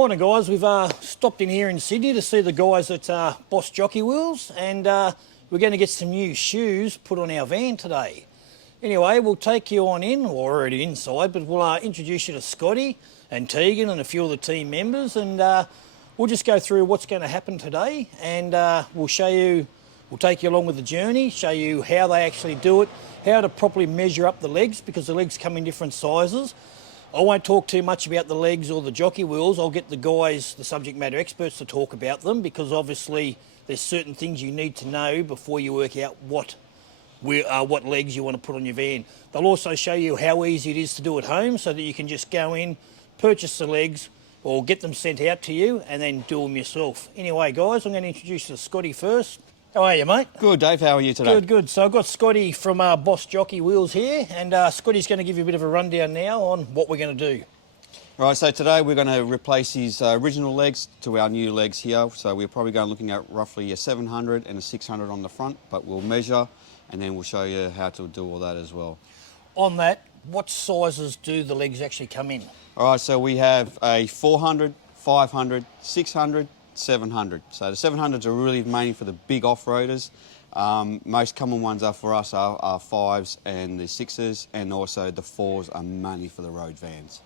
Morning guys, we've stopped in here in Sydney to see the guys at BOS Jockey Wheels, and we're going to get some new shoes put on our van today. Anyway, we'll take you on in, or already inside, but we'll introduce you to Scotty and Tegan and a few of the team members, and we'll just go through what's going to happen today, and we'll take you along with the journey, show you how they actually do it, how to properly measure up the legs, because the legs come in different sizes. I won't talk too much about the legs or the jockey wheels. I'll get the guys, the subject matter experts, to talk about them, because obviously there's certain things you need to know before you work out what legs you want to put on your van. They'll also show you how easy it is to do at home, so that you can just go in, purchase the legs, or get them sent out to you and then do them yourself. Anyway guys, I'm going to introduce you to Scotty first. How are you, mate? Good, Dave. How are you today? Good, good. So I've got Scotty from BOS Jockey Wheels here, and Scotty's going to give you a bit of a rundown now on what we're going to do. Right, so today we're going to replace his original legs to our new legs here. So we're probably going looking at roughly a 700 and a 600 on the front, but we'll measure and then we'll show you how to do all that as well. On that, what sizes do the legs actually come in? All right, so we have a 400, 500, 600, 700. So the 700s are really mainly for the big off-roaders. Most common ones are for us are 5s and the 6s, and also the 4s are mainly for the road vans.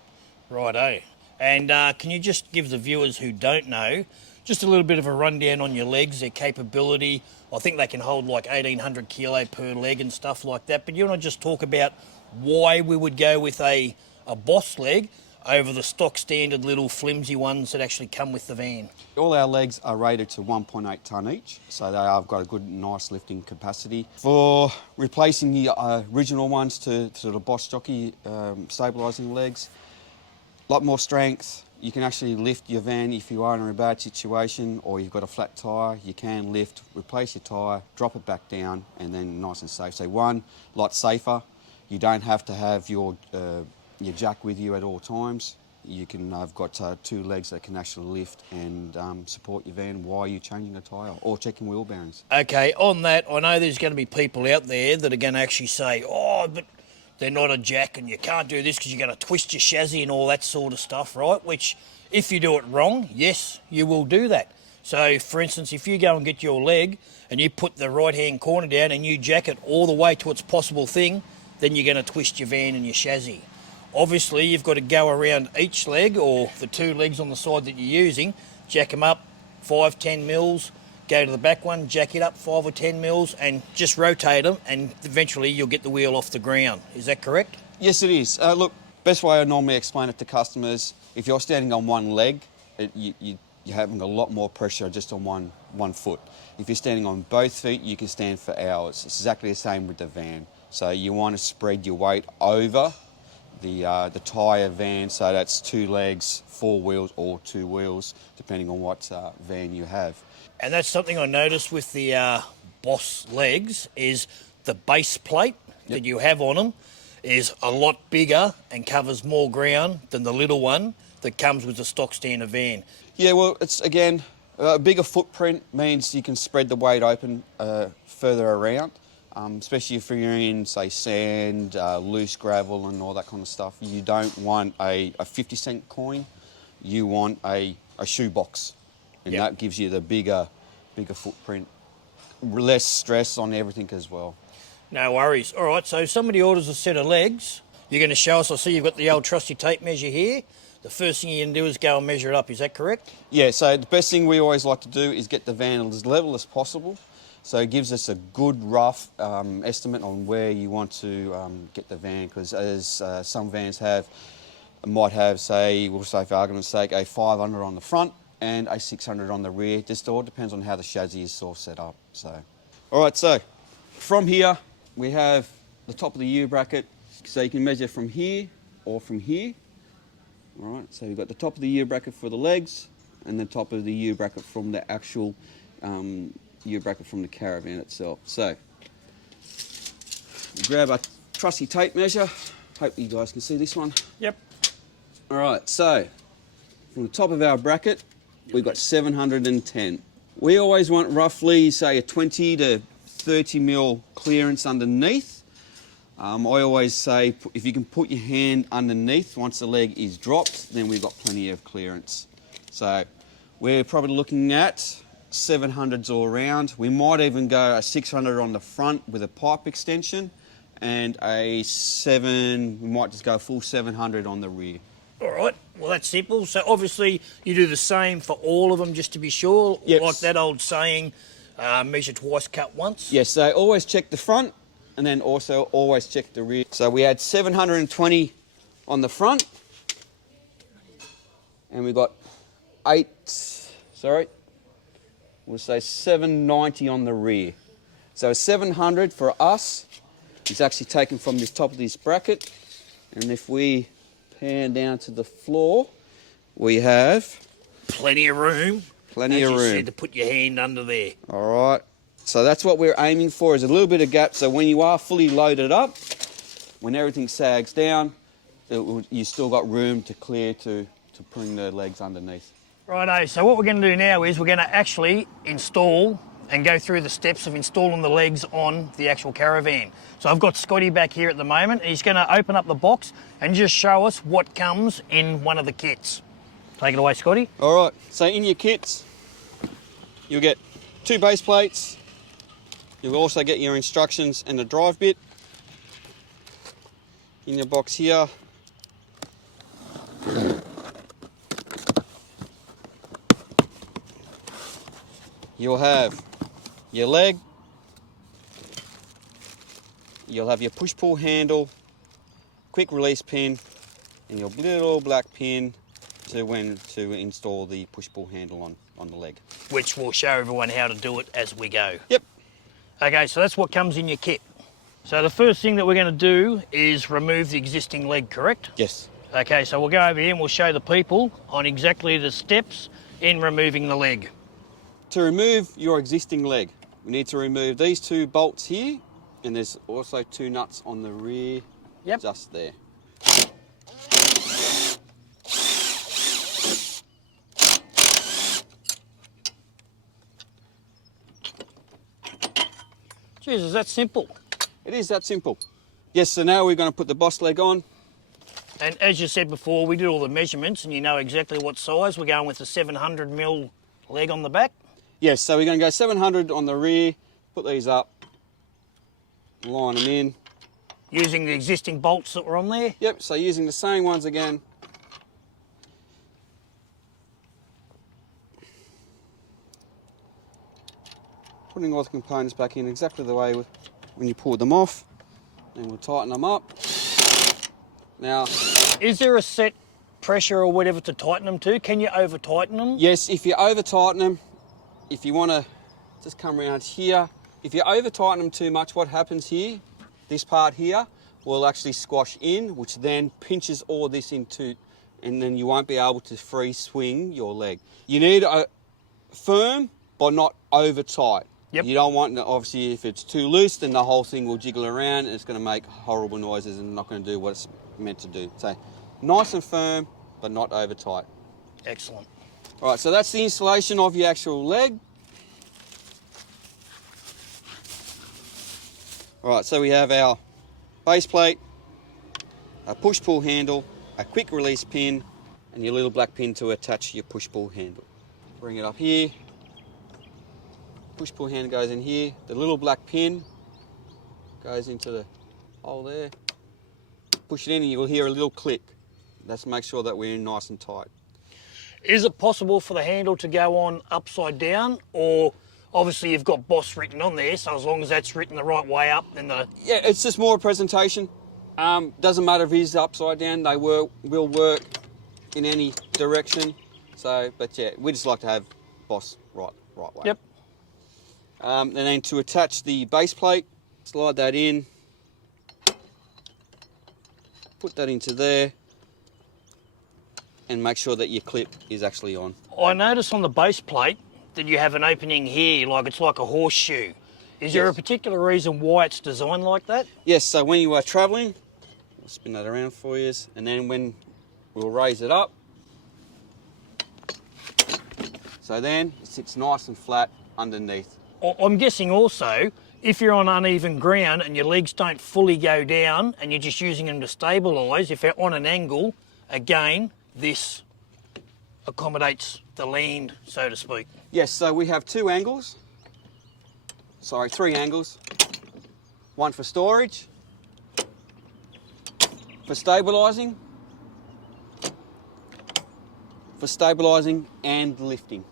Righto. And can you just give the viewers who don't know just a little bit of a rundown on your legs, their capability? I think they can hold like 1,800 kilo per leg and stuff like that, but you want to just talk about why we would go with a BOS leg over the stock standard little flimsy ones that actually come with the van. All our legs are rated to 1.8 tonne each, so they have got a good, nice lifting capacity. For replacing the original ones to the BOS Jockey stabilising legs, a lot more strength. You can actually lift your van if you are in a bad situation or you've got a flat tyre. You can lift, replace your tyre, drop it back down, and then nice and safe. So one, a lot safer. You don't have to have your jack with you at all times. You can have got 2 legs that can actually lift and support your van while you're changing a tyre or checking wheel bearings. Okay, on that, I know there's going to be people out there that are going to actually say, oh, but they're not a jack and you can't do this because you're going to twist your chassis and all that sort of stuff, right? Which, if you do it wrong, yes, you will do that. So, for instance, if you go and get your leg and you put the right-hand corner down and you jack it all the way to its possible thing, then you're going to twist your van and your chassis. Obviously, you've got to go around each leg, or the 2 legs on the side that you're using, jack them up 5, 10 mils, go to the back one, jack it up 5 or 10 mils, and just rotate them, and eventually you'll get the wheel off the ground. Is that correct? Yes, it is. Look, best way I normally explain it to customers, if you're standing on one leg, you're having a lot more pressure just on one foot. If you're standing on both feet, you can stand for hours. It's exactly the same with the van. So you want to spread your weight over the tyre van, so that's 2 legs, 4 wheels or 2 wheels, depending on what van you have. And that's something I noticed with the BOS legs, is the base plate that you have on them is a lot bigger and covers more ground than the little one that comes with the stock standard van. Yeah, well, it's again, a bigger footprint means you can spread the weight open further around. Especially if you're in, say, sand, loose gravel and all that kind of stuff. You don't want a 50-cent coin, you want a shoebox. And that gives you the bigger footprint, less stress on everything as well. No worries. All right, so if somebody orders a set of legs, you're going to show us. I see you've got the old trusty tape measure here. The first thing you can do is go and measure it up, is that correct? Yeah, so the best thing we always like to do is get the van as level as possible. So it gives us a good rough estimate on where you want to get the van, because as some vans might have, say, we'll say for argument's sake, a 500 on the front and a 600 on the rear. Just all depends on how the chassis is sort of set up. So, all right, so from here we have the top of the U bracket, so you can measure from here or from here. All right, so we've got the top of the U bracket for the legs and the top of the U bracket from the actual U bracket from the Caravan itself. So, grab a trusty tape measure. Hope you guys can see this one. Yep. All right, so from the top of our bracket, we've got 710. We always want roughly, say, a 20 to 30 mil clearance underneath. I always say, if you can put your hand underneath once the leg is dropped, then we've got plenty of clearance. So we're probably looking at 700s all around. We might even go a 600 on the front with a pipe extension, and we might just go full 700 on the rear. All right, well that's simple. So obviously you do the same for all of them just to be sure, Yes. like that old saying, measure twice, cut once. Yes, so always check the front and then also always check the rear. So we had 720 on the front and we got we'll say 790 on the rear. So 700 for us is actually taken from the top of this bracket, and if we pan down to the floor, we have Plenty of room. plenty of As you room. said, to put your hand under there. All right, so that's what we're aiming for, is a little bit of gap, so when you are fully loaded up, when everything sags down, you still got room to clear to bring the legs underneath. Righto, so what we're going to do now is we're going to actually install and go through the steps of installing the legs on the actual Caravan. So I've got Scotty back here at the moment. He's going to open up the box and just show us what comes in one of the kits. Take it away, Scotty. All right, so in your kits, you'll get 2 base plates. You'll also get your instructions and the drive bit. In your box here, you'll have your leg, you'll have your push-pull handle, quick release pin, and your little black pin to install the push-pull handle on the leg. Which will show everyone how to do it as we go. Yep. Okay, so that's what comes in your kit. So the first thing that we're going to do is remove the existing leg, correct? Yes. Okay, so we'll go over here and we'll show the people on exactly the steps in removing the leg. To remove your existing leg, we need to remove these 2 bolts here, and there's also 2 nuts on the rear, Yep. just there. Jesus, that's simple. It is that simple. Yes, so now we're going to put the BOS leg on. And as you said before, we did all the measurements and you know exactly what size. We're going with the 700mm leg on the back. Yes, so we're going to go 700 on the rear, put these up, line them in. Using the existing bolts that were on there. Yep, so using the same ones again. Putting all the components back in exactly the way when you pulled them off, and we'll tighten them up. Now, is there a set pressure or whatever to tighten them to? Can you over tighten them? yes, if you over tighten them, if you want to just come around here, if you over tighten them too much, what happens here, this part here, will actually squash in, which then pinches all this into, and then you won't be able to free swing your leg. You need a firm, but not over tight. Yep. You don't want, obviously, if it's too loose, then the whole thing will jiggle around and it's going to make horrible noises and not going to do what it's meant to do. So nice and firm, but not over tight. Excellent. All right, so that's the installation of your actual leg. All right, so we have our base plate, a push-pull handle, a quick release pin, and your little black pin to attach your push-pull handle. Bring it up here. Push-pull handle goes in here. The little black pin goes into the hole there. Push it in and you'll hear a little click. That's to make sure that we're in nice and tight. Is it possible for the handle to go on upside down, or obviously you've got BOS written on there, so as long as that's written the right way up, then the... Yeah, it's just more a presentation. Doesn't matter if it is upside down, they will work in any direction. So, but yeah, we just like to have BOS right way. Yep. And then to attach the base plate, slide that in, put that into there, and make sure that your clip is actually on. I notice on the base plate that you have an opening here, like it's like a horseshoe. Is there a particular reason why it's designed like that? Yes, so when you are travelling, I'll spin that around for you, and then when we'll raise it up, so then it sits nice and flat underneath. I'm guessing also, if you're on uneven ground and your legs don't fully go down and you're just using them to stabilise, if they're on an angle, again, this accommodates the land, so to speak. Yes, so we have three angles. One for storage, for stabilising and lifting.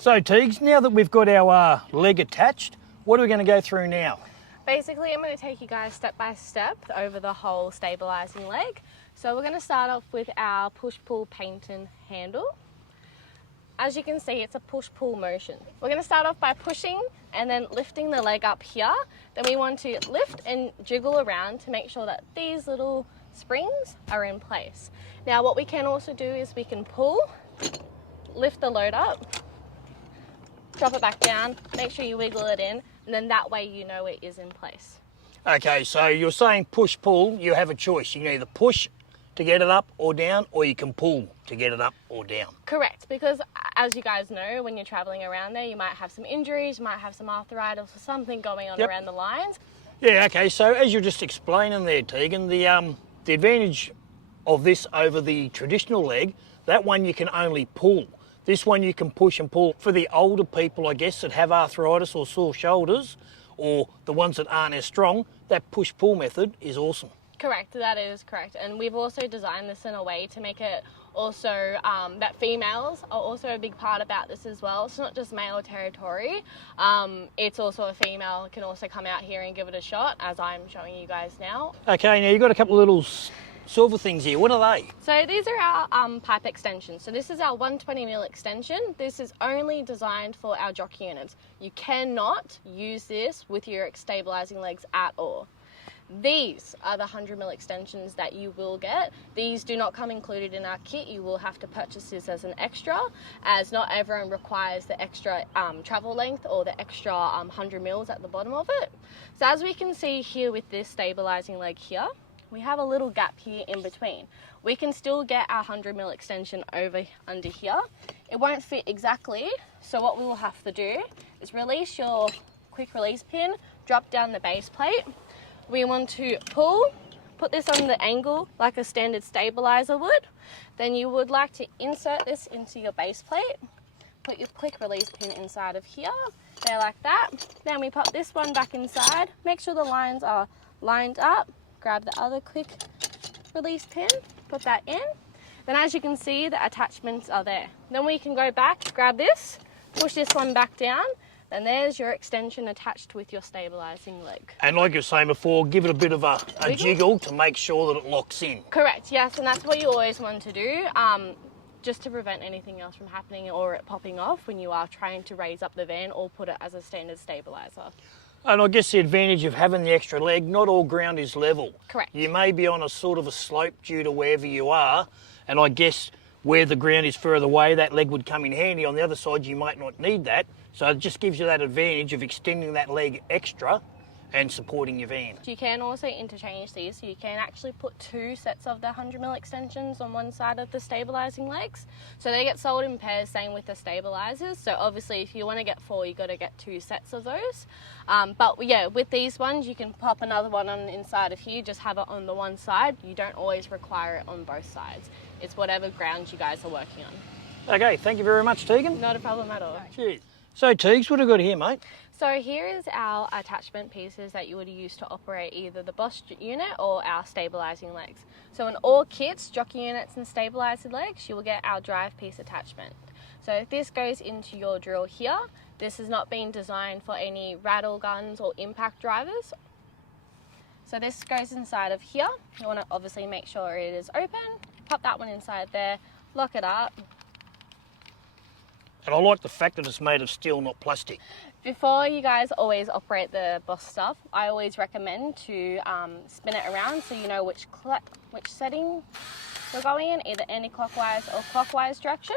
So Teagues, now that we've got our leg attached, what are we going to go through now? Basically, I'm going to take you guys step by step over the whole stabilising leg. So we're going to start off with our push-pull painting handle. As you can see, it's a push-pull motion. We're going to start off by pushing and then lifting the leg up here. Then we want to lift and jiggle around to make sure that these little springs are in place. Now what we can also do is we can pull, lift the load up, drop it back down, make sure you wiggle it in, and then that way you know it is in place. Okay, so you're saying push-pull, you have a choice. You can either push to get it up or down, or you can pull to get it up or down. Correct, because as you guys know, when you're travelling around there, you might have some injuries, you might have some arthritis or something going on around the lines. Yeah, okay, so as you're just explaining there, Tegan, the advantage of this over the traditional leg, that one you can only pull. This one you can push and pull. For the older people, I guess, that have arthritis or sore shoulders, or the ones that aren't as strong, that push-pull method is awesome. Correct, that is correct. And we've also designed this in a way to make it also that females are also a big part about this as well. It's not just male territory. It's also a female can also come out here and give it a shot, as I'm showing you guys now. Okay, now you've got a couple of little silver things here. What are they? So these are our pipe extensions. So this is our 120mm extension. This is only designed for our jockey units. You cannot use this with your stabilising legs at all. These are the 100mm extensions that you will get. These do not come included in our kit. You will have to purchase this as an extra, as not everyone requires the extra travel length or the extra 100mm at the bottom of it. So as we can see here with this stabilising leg here, we have a little gap here in between. We can still get our 100mm extension over under here. It won't fit exactly, so what we will have to do is release your quick release pin, drop down the base plate. We want to pull, put this on the angle like a standard stabilizer would. Then you would like to insert this into your base plate. Put your quick release pin inside of here, there like that. Then we pop this one back inside. Make sure the lines are lined up. Grab the other quick release pin, put that in. Then as you can see, the attachments are there. Then we can go back, grab this, push this one back down, and there's your extension attached with your stabilising leg. And like you were saying before, give it a bit of a jiggle to make sure that it locks in. Correct, yes, and that's what you always want to do, just to prevent anything else from happening or it popping off when you are trying to raise up the van or put it as a standard stabiliser. And I guess the advantage of having the extra leg, not all ground is level. Correct. You may be on a sort of a slope due to wherever you are, and I guess where the ground is further away, that leg would come in handy. On the other side, you might not need that. So it just gives you that advantage of extending that leg extra and supporting your van. You can also interchange these, so you can actually put two sets of the 100mm extensions on one side of the stabilising legs. So they get sold in pairs, same with the stabilisers. So obviously if you want to get four, you've got to get two sets of those. But yeah, with these ones, you can pop another one on the inside of here, just have it on the one side. You don't always require it on both sides. It's whatever ground you guys are working on. Okay, thank you very much, Tegan. Not a problem at all. Cheers. So Teagues, what have we got here, mate? So here is our attachment pieces that you would use to operate either the BOS unit or our stabilising legs. So in all kits, jockey units and stabiliser legs, you will get our drive piece attachment. So this goes into your drill here. This has not been designed for any rattle guns or impact drivers. So this goes inside of here. You want to obviously make sure it is open. Pop that one inside there, lock it up. And I like the fact that it's made of steel, not plastic. Before you guys always operate the BOS stuff, I always recommend to spin it around so you know which setting you're going in, either anti-clockwise or clockwise direction.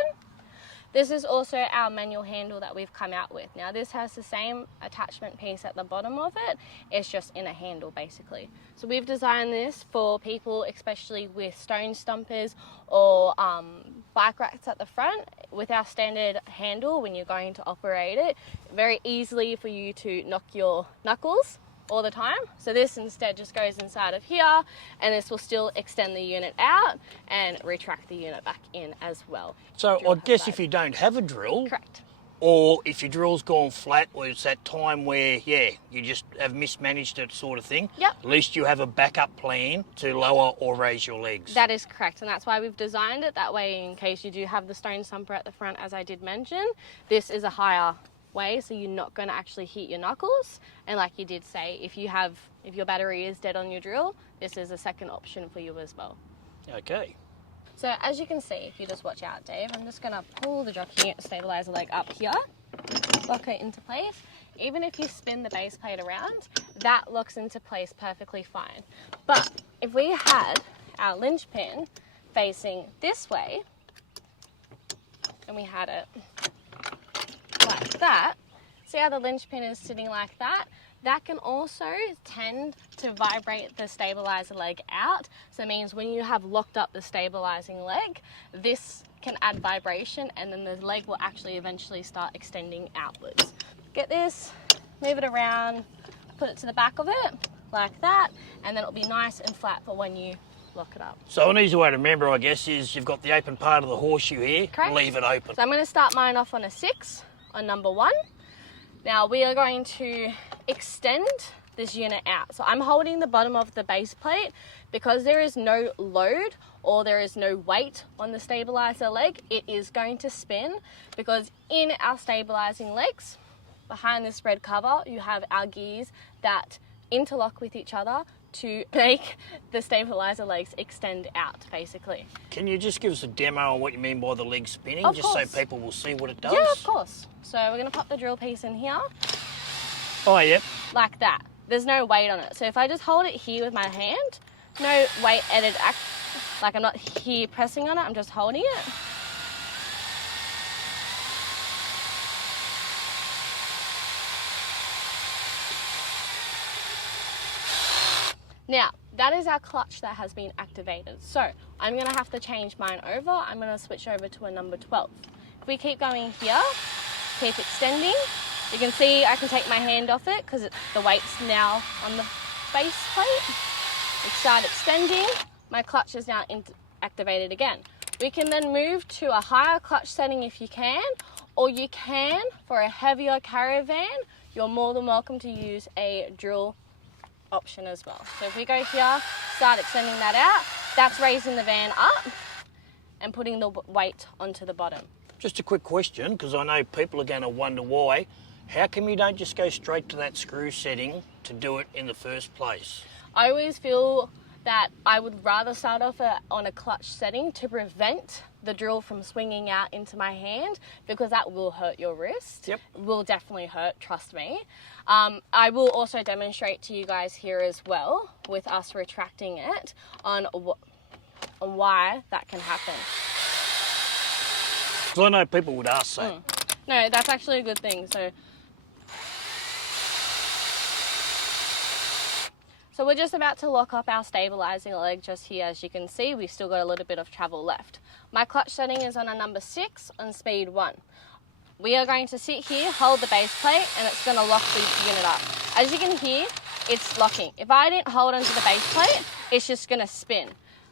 This is also our manual handle that we've come out with. Now this has the same attachment piece at the bottom of it, it's just in a handle basically. So we've designed this for people especially with stone stumpers or bike racks at the front. With our standard handle, when you're going to operate it, very easily for you to knock your knuckles all the time. So this instead just goes inside of here, and this will still extend the unit out and retract the unit back in as well. So I guess if you don't have a drill, Correct. or if your drill's gone flat, or it's that time where, yeah, you just have mismanaged it sort of thing, Yep. at least you have a backup plan to lower or raise your legs. That is correct, and that's why we've designed it that way. In case you do have the stone stumper at the front, as I did mention, this is a higher way, so you're not going to actually hit your knuckles. And like you did say, if your battery is dead on your drill, this is a second option for you as well. Okay. So as you can see, if you just watch out, Dave, I'm just going to pull the jockey stabilizer leg up here, lock it into place. Even if you spin the base plate around, that locks into place perfectly fine. But if we had our linchpin facing this way, and we had it like that, see how the linchpin is sitting like that? That can also tend to vibrate the stabilizer leg out. So it means when you have locked up the stabilizing leg, this can add vibration, and then the leg will actually eventually start extending outwards. Get this, move it around, put it to the back of it like that, and then it'll be nice and flat for when you lock it up. So an easy way to remember, I guess, is you've got the open part of the horseshoe here. Correct. Leave it open. So I'm going to start mine off on a 6 on number 1. Now we are going to extend this unit out. So I'm holding the bottom of the base plate because there is no load or there is no weight on the stabilizer leg. It is going to spin because in our stabilizing legs, behind this red cover, you have our gears that interlock with each other to make the stabilizer legs extend out, basically. Can you just give us a demo on what you mean by the leg spinning, Of just course. so people will see what it does? Yeah, of course. So we're going to pop the drill piece in here. Oh, yep. Like that. There's no weight on it. So if I just hold it here with my hand, no weight added, like I'm not here pressing on it, I'm just holding it. Now, that is our clutch that has been activated. So I'm going to have to change mine over. I'm going to switch over to a number 12. If we keep going here, keep extending, you can see I can take my hand off it because the weight's now on the base plate. We start extending. My clutch is now activated again. We can then move to a higher clutch setting if you can, or you can, for a heavier Caravan, you're more than welcome to use a drill option as well. So if we go here, start extending that out, that's raising the van up and putting the weight onto the bottom. Just a quick question, because I know people are going to wonder why. How come you don't just go straight to that screw setting to do it in the first place? I always feel that I would rather start off on a clutch setting to prevent the drill from swinging out into my hand, because that will hurt your wrist. Yep. It will definitely hurt, trust me. I will also demonstrate to you guys here as well, with us retracting it, on why that can happen. Because I know people would ask that. No, that's actually a good thing. So we're just about to lock up our stabilizing leg just here. As you can see, we've still got a little bit of travel left. My clutch setting is on a number 6 on speed 1. We are going to sit here, hold the base plate, and it's going to lock the unit up. As you can hear, it's locking. If I didn't hold onto the base plate, it's just going to spin.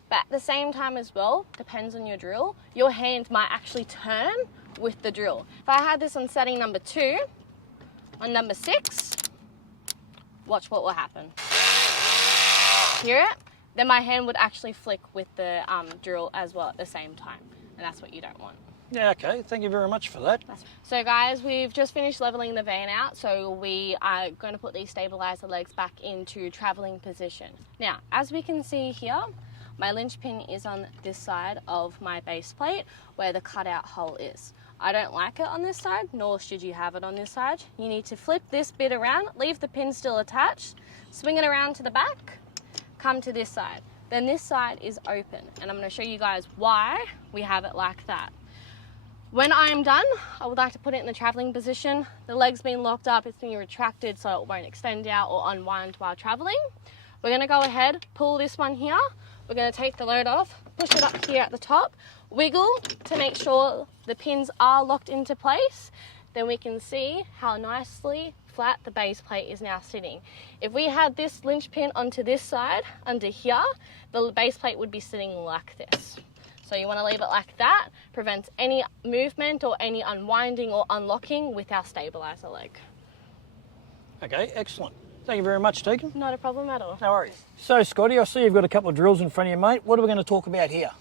But at the same time as well, depends on your drill, your hand might actually turn with the drill. If I had this on setting number 2, on number 6, watch what will happen. Hear it? Then my hand would actually flick with the drill as well at the same time, and that's what you don't want. Yeah, okay. Thank you very much for that. So guys, we've just finished leveling the van out, so we are going to put these stabilizer legs back into traveling position. Now, as we can see here, my linchpin is on this side of my base plate where the cutout hole is. I don't like it on this side, nor should you have it on this side. You need to flip this bit around, leave the pin still attached, swing it around to the back, come to this side. Then this side is open, and I'm going to show you guys why we have it like that. When I'm done, I would like to put it in the traveling position. The leg's been locked up, it's been retracted so it won't extend out or unwind while traveling. We're going to go ahead, pull this one here. We're going to take the load off, push it up here at the top, wiggle to make sure the pins are locked into place. then we can see how nicely flat the base plate is now sitting. If we had this linchpin onto this side, under here, the base plate would be sitting like this. So you want to leave it like that, prevents any movement or any unwinding or unlocking with our stabilizer leg. Okay, excellent. Thank you very much, Deacon. Not a problem at all. No worries. So, Scotty, I see you've got a couple of drills in front of you, mate. What are we going to talk about here?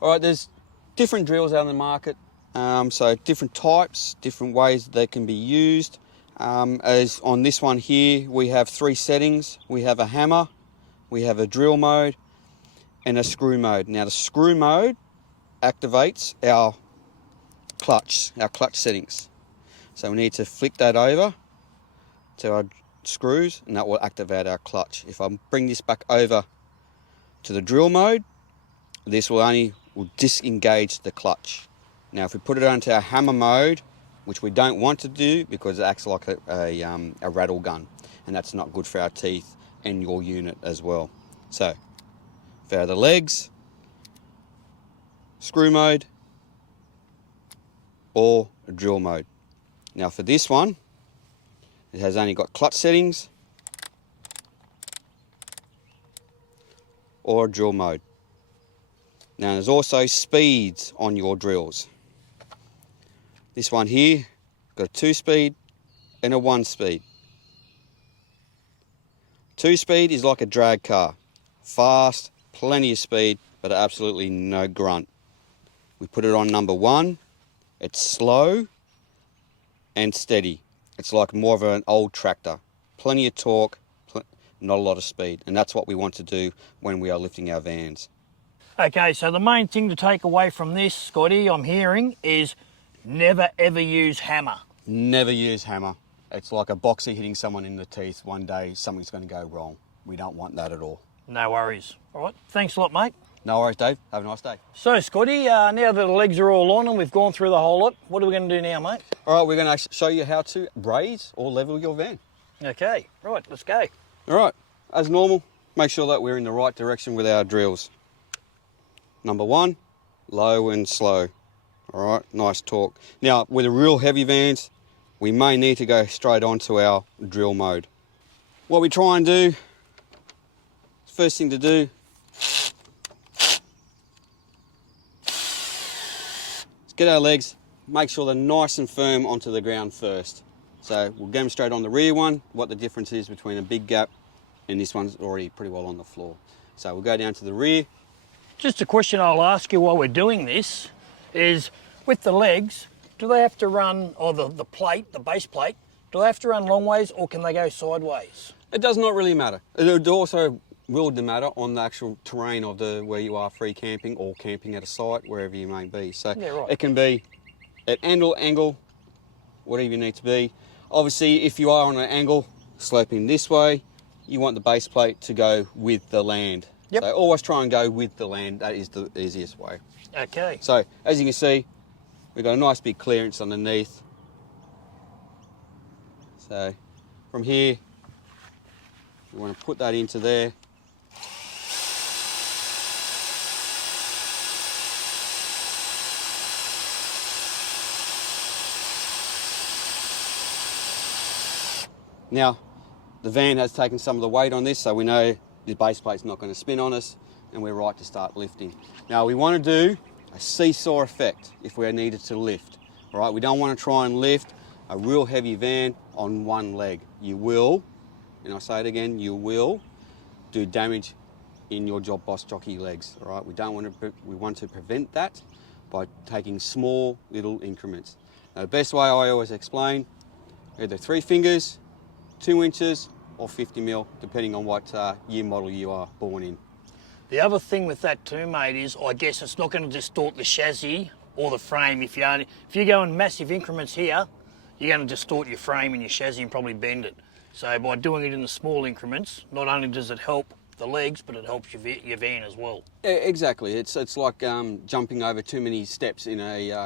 All right, there's different drills out in the market. So different types, different ways they can be used. As on this one here, we have 3 settings. We have a hammer, we have a drill mode, and a screw mode. Now the screw mode activates our clutch settings. So we need to flick that over to our screws, and that will activate our clutch. If I bring this back over to the drill mode, this will disengage the clutch. Now if we put it onto our hammer mode, which we don't want to do because it acts like a rattle gun, and that's not good for our teeth and your unit as well. So for the legs, screw mode or a drill mode. Now for this one, it has only got clutch settings or a drill mode. Now there's also speeds on your drills. This one here, got a 2-speed and a 1-speed. 2-speed is like a drag car. Fast, plenty of speed, but absolutely no grunt. We put it on number 1. It's slow and steady. It's like more of an old tractor. Plenty of torque, not a lot of speed. And that's what we want to do when we are lifting our vans. Okay, so the main thing to take away from this, Scotty, I'm hearing, is never ever use hammer. Never use hammer. It's like a boxer hitting someone in the teeth. One day something's going to go wrong. We don't want that at all. No worries. All right, thanks a lot, mate. No worries, Dave. Have a nice day. So, Scotty, now that the legs are all on and we've gone through the whole lot, what are we going to do now, mate? All right, we're going to show you how to raise or level your van. Okay, right, let's go. All right, as normal, make sure that we're in the right direction with our drills. Number 1, low and slow. All right, nice torque. Now, with the real heavy vans, we may need to go straight onto our drill mode. What we try and do, first thing to do, is get our legs, make sure they're nice and firm onto the ground first. So we'll demonstrate on the rear one what the difference is between a big gap and this one's already pretty well on the floor. So we'll go down to the rear. Just a question I'll ask you while we're doing this is, with the legs, do they have to run, or the plate, the base plate, do they have to run long ways or can they go sideways? It does not really matter. It also will matter on the actual terrain of where you are free camping or camping at a site, wherever you may be. So Yeah, right. It can be at angle, whatever you need to be. Obviously, if you are on an angle, sloping this way, you want the base plate to go with the land. Yep. So always try and go with the land. That is the easiest way. Okay. So as you can see, we've got a nice big clearance underneath. So from here, we want to put that into there. Now, the van has taken some of the weight on this, so we know the base plate's not going to spin on us, and we're right to start lifting. Now, we want to do a seesaw effect if we're needed to lift. All right, we don't want to try and lift a real heavy van on one leg. You will, and I'll say it again, you will do damage in your BOS Jockey legs. All right, we want to prevent that by taking small little increments. Now, the best way I always explain, either 3 fingers, 2 inches or 50 mil, depending on what year model you are born in. The other thing with that too, mate, is I guess it's not going to distort the chassis or the frame. If you go in massive increments here, you're going to distort your frame and your chassis and probably bend it. So by doing it in the small increments, not only does it help the legs, but it helps your van as well. Exactly. It's like jumping over too many steps in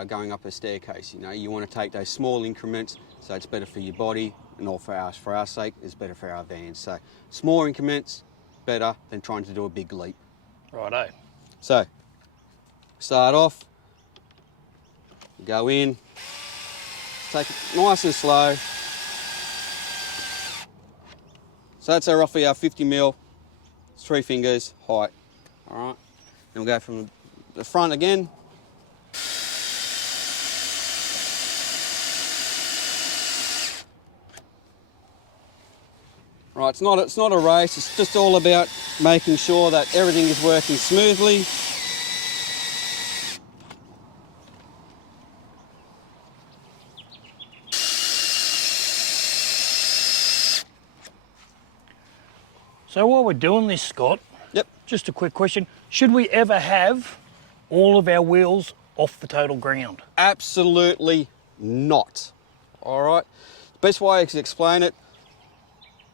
going up a staircase. You know, you want to take those small increments, so it's better for your body, and all for our sake, it's better for our vans. So small increments, better than trying to do a big leap. Righto. So start off, go in, Take it nice and slow. So that's our roughly our 50 mil, 3 fingers height. All right. Then we'll go from the front again. Right, it's not a race, it's just all about making sure that everything is working smoothly. So while we're doing this, Scott, Yep. just a quick question. Should we ever have all of our wheels off the total ground? Absolutely not. All right. Best way I can explain it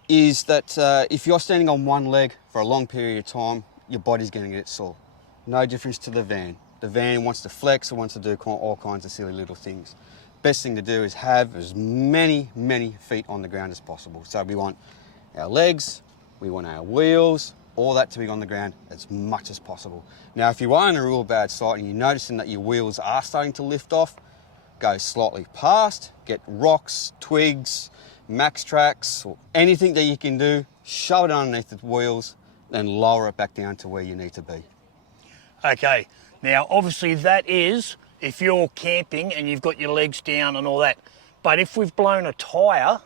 is that if you're standing on one leg for a long period of time, your body's going to get sore. No difference to the van. The van wants to flex, it wants to do all kinds of silly little things. Best thing to do is have as many feet on the ground as possible. So we want our legs, we want our wheels, all that to be on the ground as much as possible. Now, if you are in a real bad site and you're noticing that your wheels are starting to lift off, go slightly past, get rocks, twigs, max tracks, or anything that you can do, shove it underneath the wheels, then lower it back down to where you need to be. Okay, now obviously that is if you're camping and you've got your legs down and all that. But if we've blown a tyre,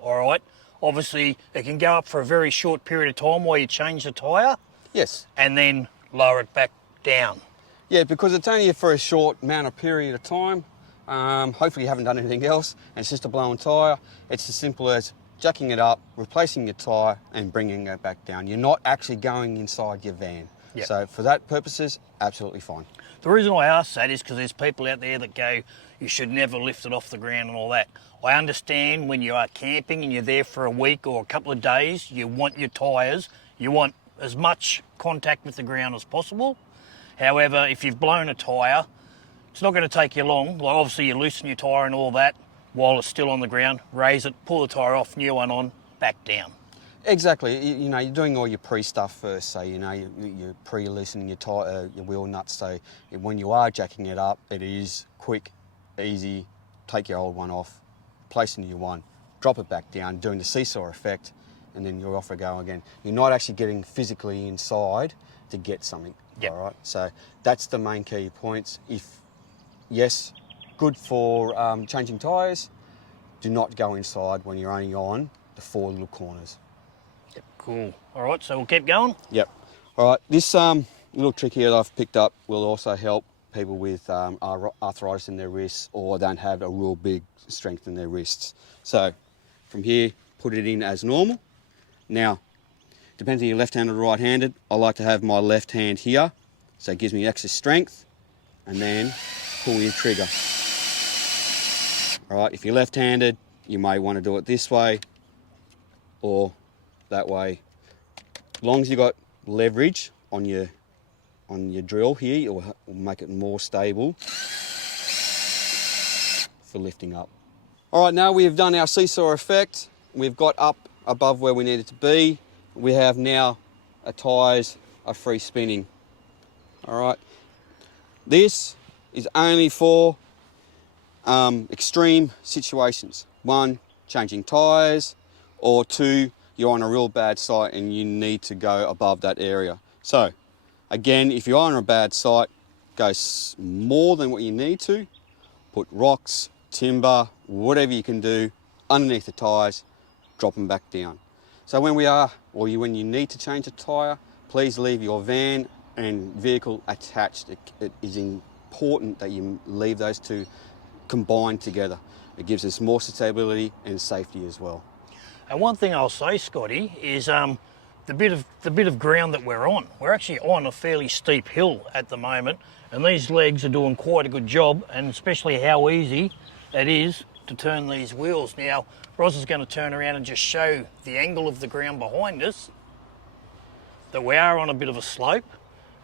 all right, obviously it can go up for a very short period of time while you change the tyre. Yes. And then lower it back down. Yeah, because it's only for a short amount of period of time. Hopefully you haven't done anything else and it's just a blown tyre. It's as simple as jacking it up, replacing your tyre and bringing it back down. You're not actually going inside your van. Yep. So for that purposes, absolutely fine. The reason I ask that is because there's people out there that go, you should never lift it off the ground and all that. I understand when you are camping and you're there for a week or a couple of days, you want your tyres, you want as much contact with the ground as possible. However, if you've blown a tyre, it's not going to take you long. Like obviously you loosen your tyre and all that while it's still on the ground, raise it, pull the tyre off, new one on, back down. Exactly. You know, you're doing all your pre-stuff first, so you know you're pre-loosening your tyre, your wheel nuts. So when you are jacking it up, it is quick, easy. Take your old one off, place a new one, drop it back down, doing the seesaw effect, and then you're off and go again. You're not actually getting physically inside to get something. Yep. All right. So that's the main key points. Yes, good for changing tyres. Do not go inside when you're only on the 4 little corners. Yep. Cool. All right, so we'll keep going. Yep. All right, this little trick here that I've picked up will also help people with arthritis in their wrists or don't have a real big strength in their wrists. So from here, put it in as normal. Now, depends on you're left-handed or right-handed. I like to have my left hand here, so it gives me extra strength, and then pull your trigger. All right, if you're left-handed, you may want to do it this way or that way. As long as you've got leverage on your drill here, it will make it more stable for lifting up. All right, now we have done our seesaw effect. We've got up above where we need it to be. We have now our tyres are free spinning. All right, this is only for extreme situations. 1, changing tyres, or 2, you're on a real bad site and you need to go above that area. So again, if you are on a bad site, go more than what you need to. Put rocks, timber, whatever you can do underneath the tyres, drop them back down. So when when you need to change a tyre, please leave your van and vehicle attached. It is important that you leave those two combined together. It gives us more stability and safety as well. And one thing I'll say, Scotty, is the bit of ground that we're on. We're actually on a fairly steep hill at the moment, and these legs are doing quite a good job, and especially how easy it is to turn these wheels. Now, Roz is going to turn around and just show the angle of the ground behind us, that we are on a bit of a slope,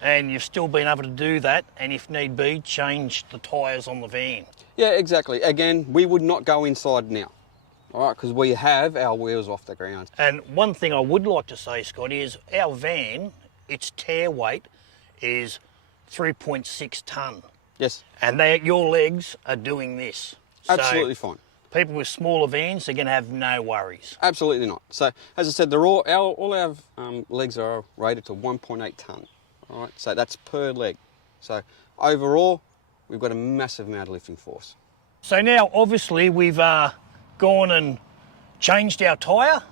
and you've still been able to do that, and if need be, change the tyres on the van. Yeah, exactly. Again, we would not go inside now, all right, because we have our wheels off the ground. And one thing I would like to say, Scotty, is our van, its tear weight is 3.6 tonne. Yes. And your legs are doing this. Absolutely fine. People with smaller vans are going to have no worries. Absolutely not. So, as I said, they're all our legs are rated to 1.8 tonne. All right, so that's per leg. So overall, we've got a massive amount of lifting force. So now, obviously, we've gone and changed our tyre.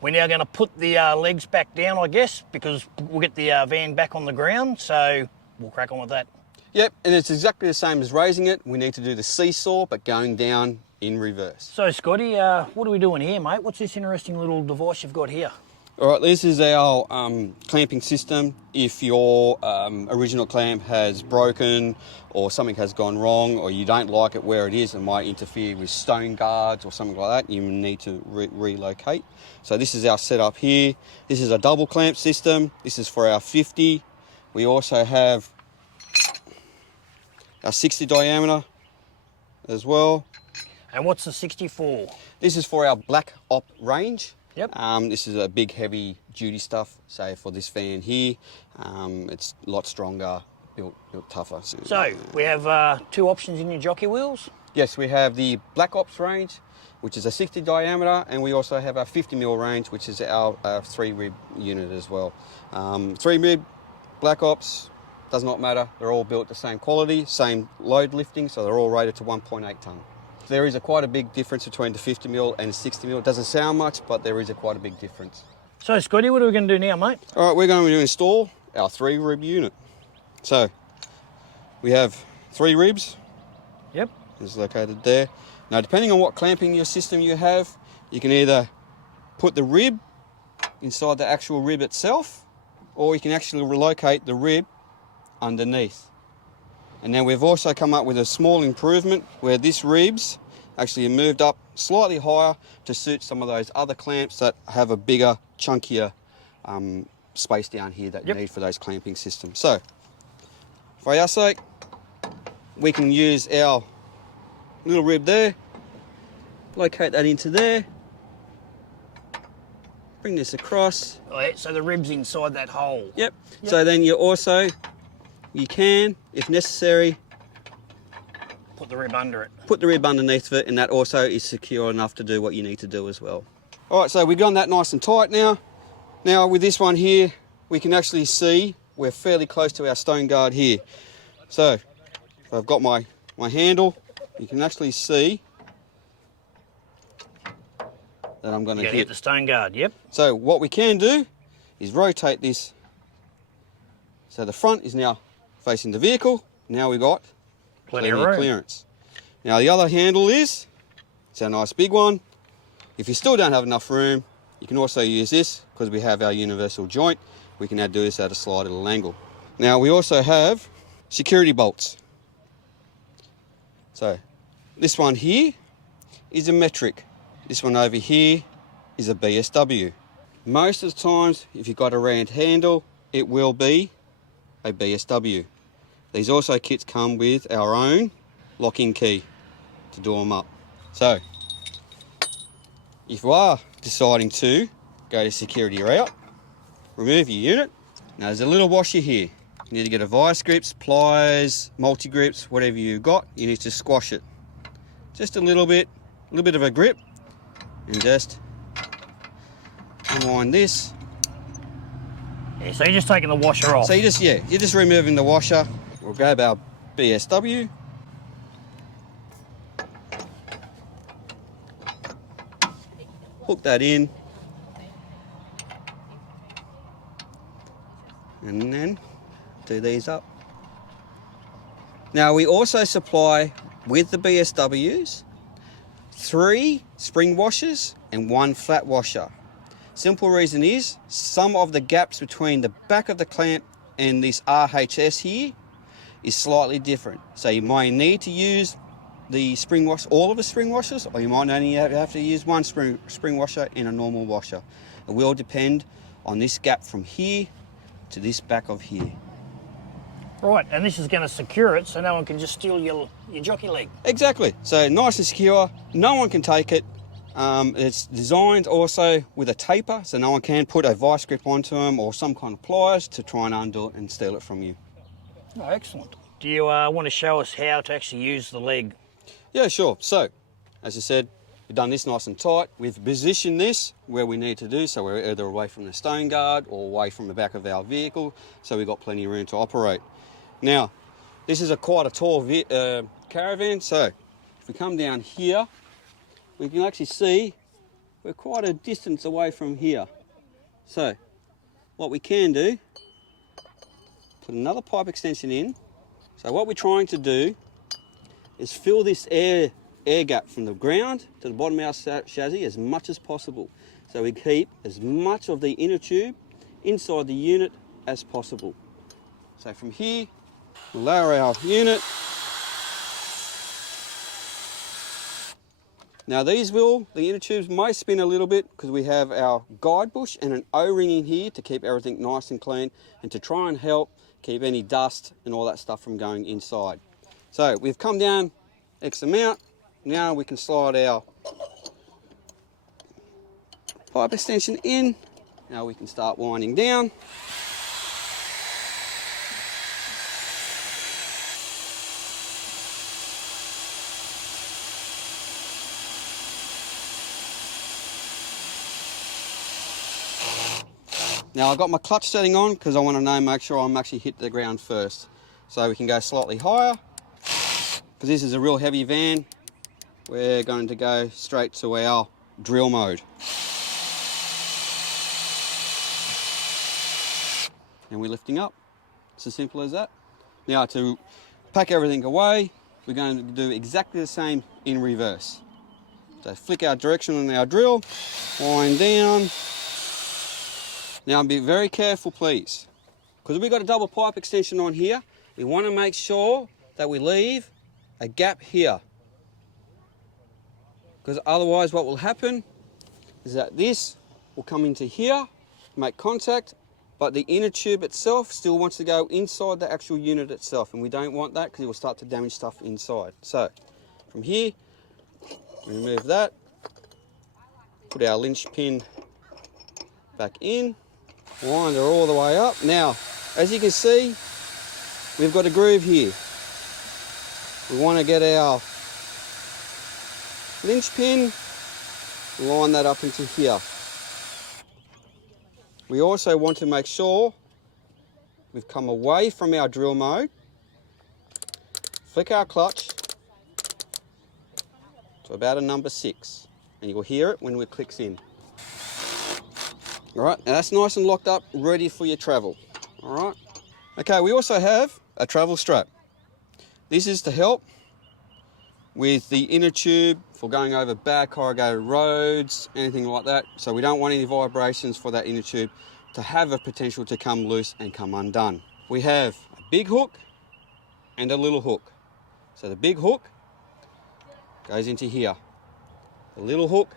We're now going to put the legs back down, I guess, because we'll get the van back on the ground. So we'll crack on with that. Yep, and it's exactly the same as raising it. We need to do the seesaw, but going down in reverse. So, Scotty, what are we doing here, mate? What's this interesting little device you've got here? All right, this is our clamping system. If your original clamp has broken or something has gone wrong or you don't like it where it is, it might interfere with stone guards or something like that, you need to relocate. So this is our setup here. This is a double clamp system. This is for our 50. We also have our 60 diameter as well. And what's the 64? This is for our black op range. Yep. This is a big heavy duty stuff. So for this van here, it's a lot stronger, built tougher. So we have 2 options in your jockey wheels. Yes, we have the black ops range, which is a 60 diameter, and we also have our 50mm range, which is our 3-rib unit as well. 3-rib, black ops, does not matter. They're all built the same quality, same load lifting, so they're all rated to 1.8 tonne. There is quite a big difference between the 50mm and 60mm. It doesn't sound much, but there is quite a big difference. So, Scotty, what are we going to do now, mate? All right, we're going to install our 3-rib unit. So, we have 3 ribs. Yep. It's located there. Now, depending on what clamping your system you have, you can either put the rib inside the actual rib itself, or you can actually relocate the rib underneath. And then we've also come up with a small improvement where this ribs actually moved up slightly higher to suit some of those other clamps that have a bigger, chunkier space down here that you need for those clamping systems. So, for our sake, we can use our little rib there, locate that into there, bring this across. Oh, yeah, so the rib's inside that hole. Yep. So then you can, if necessary, put the rib under it. Put the rib underneath it, and that also is secure enough to do what you need to do as well. All right, so we've got that nice and tight now. Now with this one here, we can actually see we're fairly close to our stone guard here. So if I've got my handle, you can actually see that I'm going to hit the stone guard, yep. So what we can do is rotate this. So the front is now facing the vehicle. Now we've got plenty of clearance. Now the other handle it's our nice big one. If you still don't have enough room, you can also use this because we have our universal joint. We can now do this at a slight little angle. Now we also have security bolts. So this one here is a metric. This one over here is a BSW. Most of the times, if you've got a round handle, it will be a BSW. These also kits come with our own lock-in key to do them up. So, if you are deciding to go the security route, remove your unit. Now there's a little washer here. You need to get a vice grips, pliers, multi-grips, whatever you've got. You need to squash it. Just a little bit of a grip, and just unwind this. Yeah, so you're just taking the washer off. So you're just removing the washer. We'll grab our BSW. Hook that in. And then do these up. Now we also supply with the BSWs 3 spring washers and 1 flat washer. Simple reason is some of the gaps between the back of the clamp and this RHS here is slightly different. So you might need to use the spring wash, all of the spring washers, or you might only have to use 1 spring washer and a normal washer. It will depend on this gap from here to this back of here. Right, and this is going to secure it so no one can just steal your jockey leg. Exactly. So nice and secure, no one can take it. It's designed also with a taper, so no one can put a vice grip onto them or some kind of pliers to try and undo it and steal it from you. Oh, excellent. Do you want to show us how to actually use the leg? Yeah, sure. So As I said, we've done this nice and tight. We've positioned this where we need to do, so we're either away from the stone guard or away from the back of our vehicle, so we've got plenty of room to operate. Now, this is quite a tall Caravan, so if we come down here, we can actually see we're quite a distance away from here. So, what we can do, put another pipe extension in. So what we're trying to do is fill this air gap from the ground to the bottom of our chassis as much as possible. So we keep as much of the inner tube inside the unit as possible. So from here, we'll lower our unit. Now the inner tubes may spin a little bit because we have our guide bush and an O-ring in here to keep everything nice and clean and to try and help keep any dust and all that stuff from going inside. So we've come down X amount. Now we can slide our pipe extension in. Now we can start winding down. Now I've got my clutch setting on because I want to make sure I'm actually hit the ground first. So we can go slightly higher. Because this is a real heavy van, we're going to go straight to our drill mode. And we're lifting up. It's as simple as that. Now to pack everything away, we're going to do exactly the same in reverse. So flick our direction on our drill, wind down. Now be very careful please, because we've got a double pipe extension on here, we want to make sure that we leave a gap here. Because otherwise what will happen is that this will come into here, make contact, but the inner tube itself still wants to go inside the actual unit itself, and we don't want that because it will start to damage stuff inside. So from here, remove that, put our linch pin back in, wind her all the way up. Now, as you can see, we've got a groove here. We want to get our linch pin, line that up into here. We also want to make sure we've come away from our drill mode, flick our clutch to about a number 6, and you'll hear it when it clicks in. All right, now that's nice and locked up, ready for your travel. All right. Okay, we also have a travel strap. This is to help with the inner tube for going over bad corrugated roads, anything like that. So we don't want any vibrations for that inner tube to have a potential to come loose and come undone. We have a big hook and a little hook. So the big hook goes into here. The little hook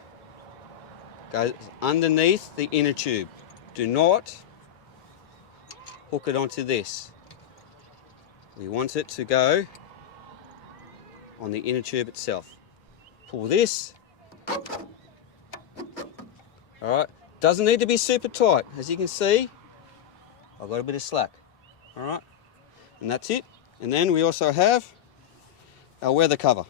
goes underneath the inner tube. Do not hook it onto this. We want it to go on the inner tube itself. Pull this. All right, doesn't need to be super tight. As you can see, I've got a bit of slack. All right, and that's it. And then we also have our weather cover.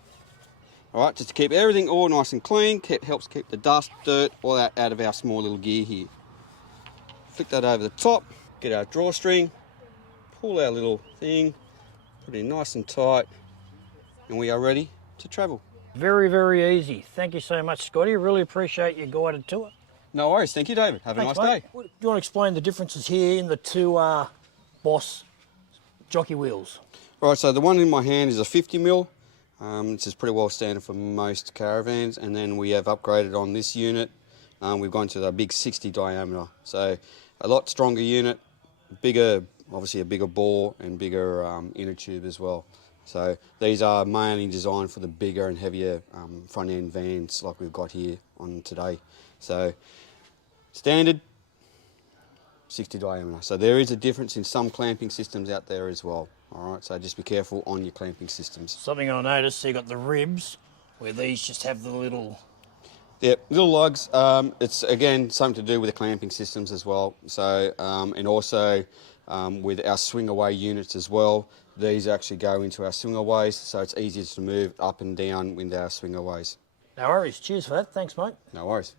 All right, just to keep everything all nice and clean, helps keep the dust, dirt, all that out of our small little gear here. Flick that over the top, get our drawstring, pull our little thing, put it in nice and tight, and we are ready to travel. Very, very easy. Thank you so much, Scotty. Really appreciate your guided tour. No worries. Thank you, David. Have a nice day. Do you want to explain the differences here in the two BOS jockey wheels? Right, so the one in my hand is a 50mm. This is pretty well standard for most Caravans, and then we have upgraded on this unit. We've gone to the big 60 diameter, so a lot stronger unit, bigger, obviously a bigger bore and bigger inner tube as well. So these are mainly designed for the bigger and heavier front end vans like we've got here on today. So standard 60 diameter. So there is a difference in some clamping systems out there as well. All right, so just be careful on your clamping systems. Something I noticed, so you got the ribs, where these just have the little... Yep, little lugs. It's again something to do with the clamping systems as well. So and also with our swing away units as well. These actually go into our swing aways, so it's easier to move up and down with our swing aways. No worries. Cheers for that. Thanks, mate. No worries.